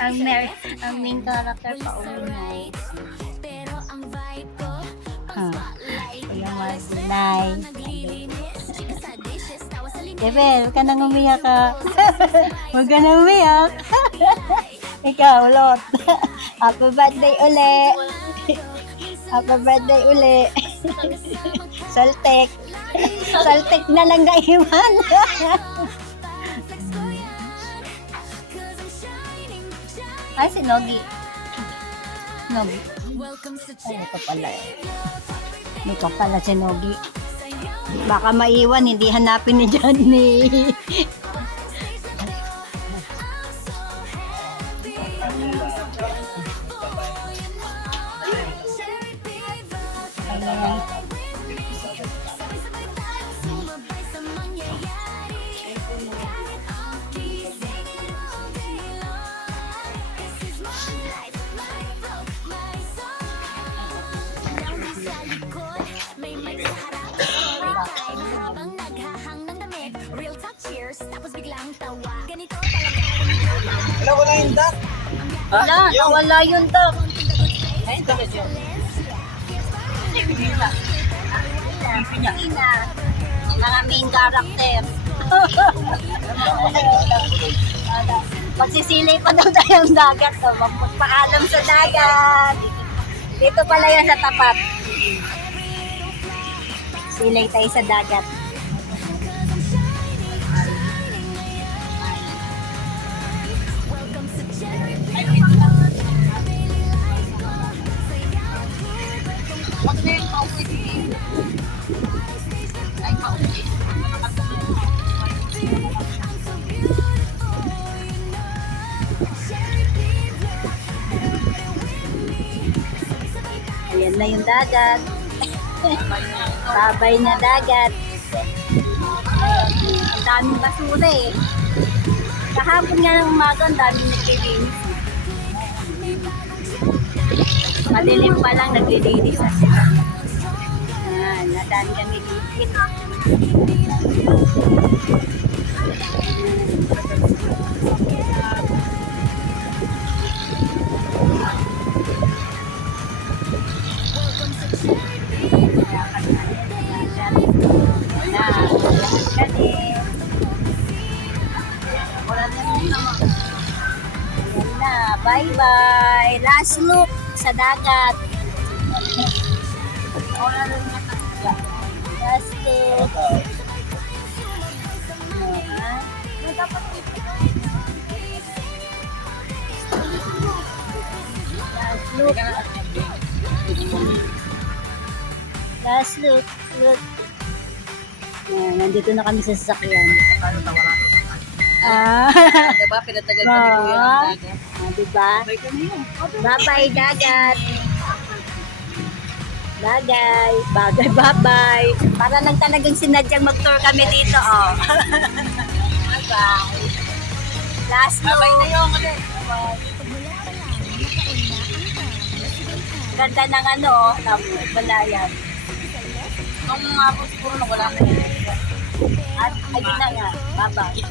ang main character pa uwi na. Kuya Martinay. Bebe, huwag ka nang umiyak ka. Huwag ka nang umiyak. Ikaw, Lot. Happy birthday uli. Happy birthday uli. Saltek. Saltek na lang naiwan. Ay, si Nogi. Nogi. Ay, ito pala eh. Ito pala si Nogi. Baka maiwan, hindi hanapin ni Johnny. Ayan. Wala, wala yung duck. Wala yun daw. Ay, ito na siya. Mga main character. Magsisilay pa daw tayong dagat. So, magpaalam sa dagat. Dito pala yan sa tapat. Silay tayo sa dagat. Ayan na yung dagat. Babay na dagat. Ang daming basura eh. Kahapon nga ng umaga, ang daming naglilinis. Madilim pa lang naglilinis na sila. Ayan, nadami kang nilipit. Bye-bye! Last look sa dagat. Last look. Last look. Last look. Look. Nandito na kami sa sasakyan. Diba, pinatagal pa ni Kuya ang dagat. Diba? Bye-bye, dagat. Bagay. Bagay, bye-bye. Para lang talagang sinadyang mag-tour kami dito, oh. Bye-bye. Last look. Bye na yun ulit. Ganda ng ano, oh. Palayan. Nung mga po siguro na wala na yun. At ayun na nga. Bye-bye.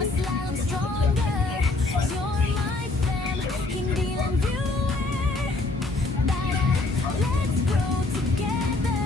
mas lalong stronger. You're my fam, hindi lang viewer. Tara, let's grow together.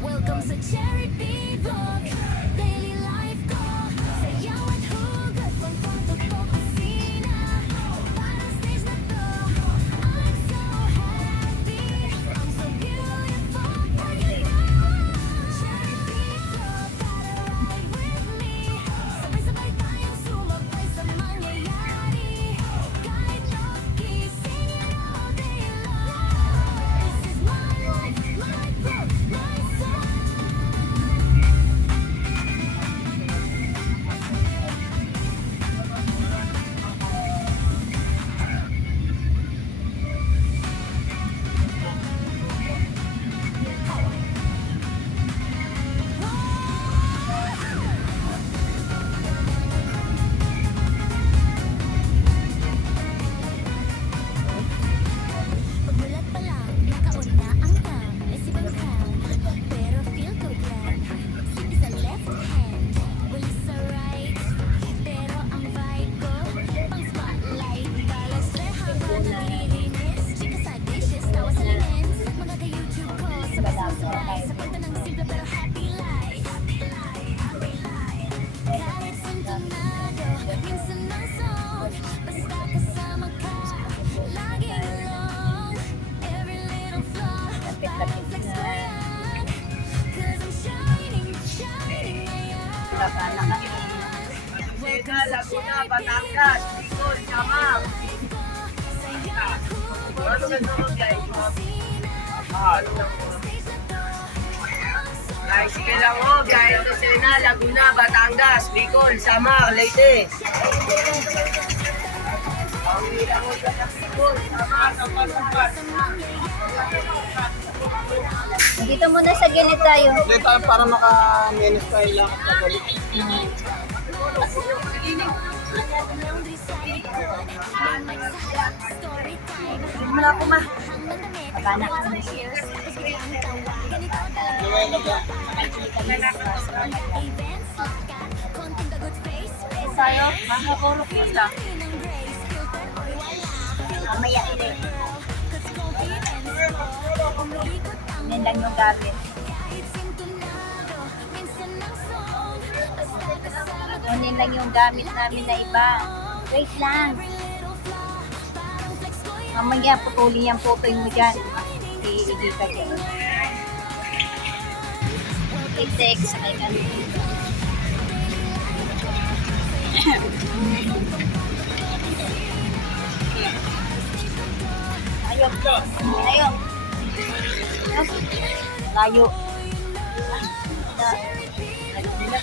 Welcome sa Charity Vlog, daily life ko. Sayaw at hugot, pang-photo ko kusina. Parang stage na to, I'm so happy. I'm so beautiful for you know. Charity Vlog, tara ride with me. Sabay-sabay tayong sumabay sa mangyayari. Kahit low-key, sing it all day long. This is my life, my book, my song. Pagmulat pa lang, nakauna ang cam. Isip ang crown, pero feel ko grand. Sip sa left hand, wali sa right. Pero ang vibe ko, pang spotlight. Balancer habang naglilinis. Chika sa dishes, tawa sa linens. Mga ka-YouTube ko, sabay-sabay. Sa kwento ng simple pero happy life. Kahit sintonado, minsan ang song. Basta kasama ka, laging along. Every little flaw, parang flex ko yan. 'Cause I'm shining, shining ngayon. Lagana kami. Sena, Laguna, Batangas, Bicol, Samar. Ano ba ito, guys? Guys, sige lang ho, guys. Sena, Laguna, Batangas, Bicol, Samar, Leyte. Ang hirap mo sa Bicol, Samar, Samar. Dito muna sa gilid tayo. Hindi tayo para maka-minus tayo lang sa balik. Wala ko ma. Lagana kami. Luwelo ba? Tayo, makakuro kita. Mamaya ulit. Yan lang yung gamit. Kunin lang yung gamit namin na iba. Wait lang. Mamaya putulin yung photo mo dyan. Iigi ka dyan. Text sa kay kami. Ayok. Ayok. Layo.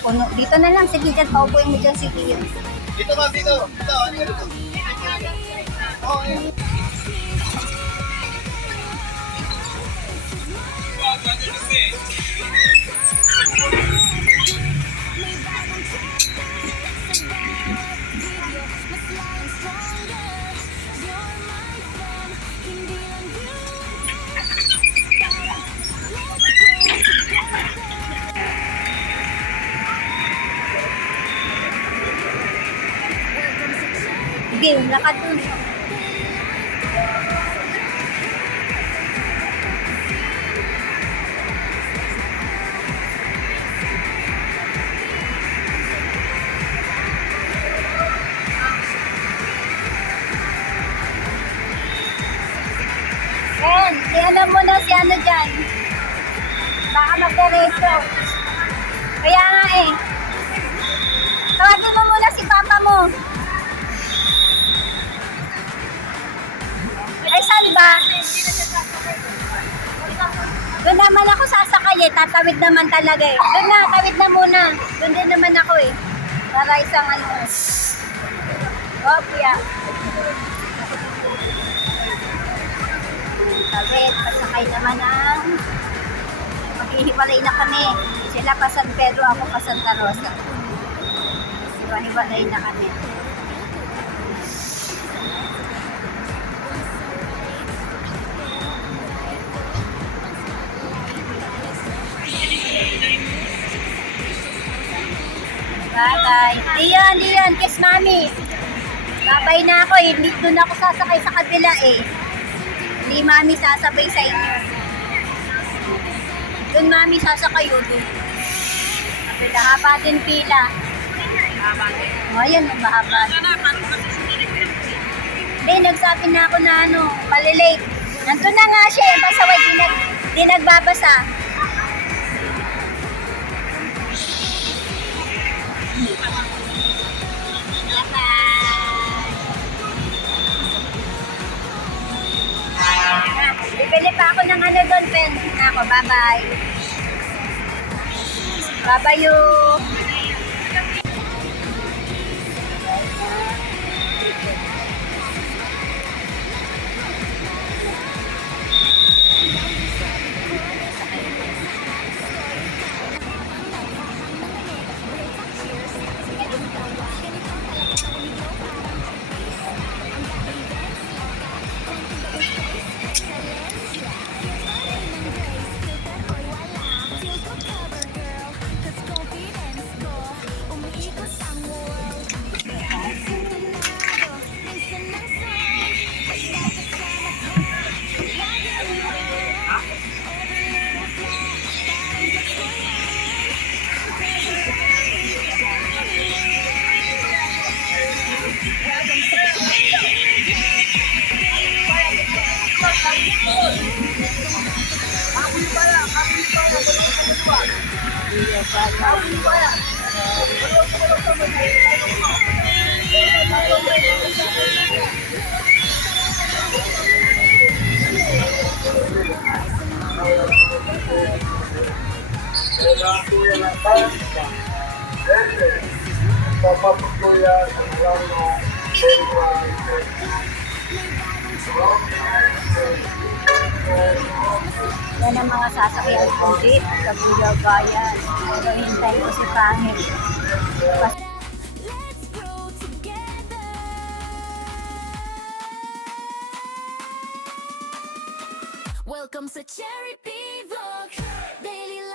Puno. Dito na lang. Sige dyan. Paupuin mo dyan. Sige yun. Dito ba? Dito. Dito. Oh, ayun. Sige, lakad dun. Ken, alam mo na si ano dyan. Baka magdiretso. Kaya nga eh. Tawagin mo muna si papa mo. Ay, saan ba? Doon naman ako sasakay eh. Tatawid naman talaga eh. Doon na, tawid na muna. Doon din naman ako eh. Para isang ano. Oh, kuya. Tawid, pasakay naman ang maghihiwalay na kami. Sila pa San Pedro, ako pa Santa Rosa. Hiwa-hiwalay na kami. guys. Diyan, kiss mami. Babay na ako eh. Hindi doon ako sasakay sa kabila eh. Hindi mami sasabay sa inyo. Doon mami sasakay o doon. Kabila, haba din pila. O, ayan, mahaba. Hindi, nagsabi na ako na palilate. Nandun na nga siya, basta di nagbabasa. Bibili pa ako ng doon, pen. Ako, bye-bye. Bye-bye you. Yan ang mga sasakyan ko dito sa Buyabayan. Pero hintay ko si Pangit. Let's grow together. Welcome sa Cherry P Vlog. Daily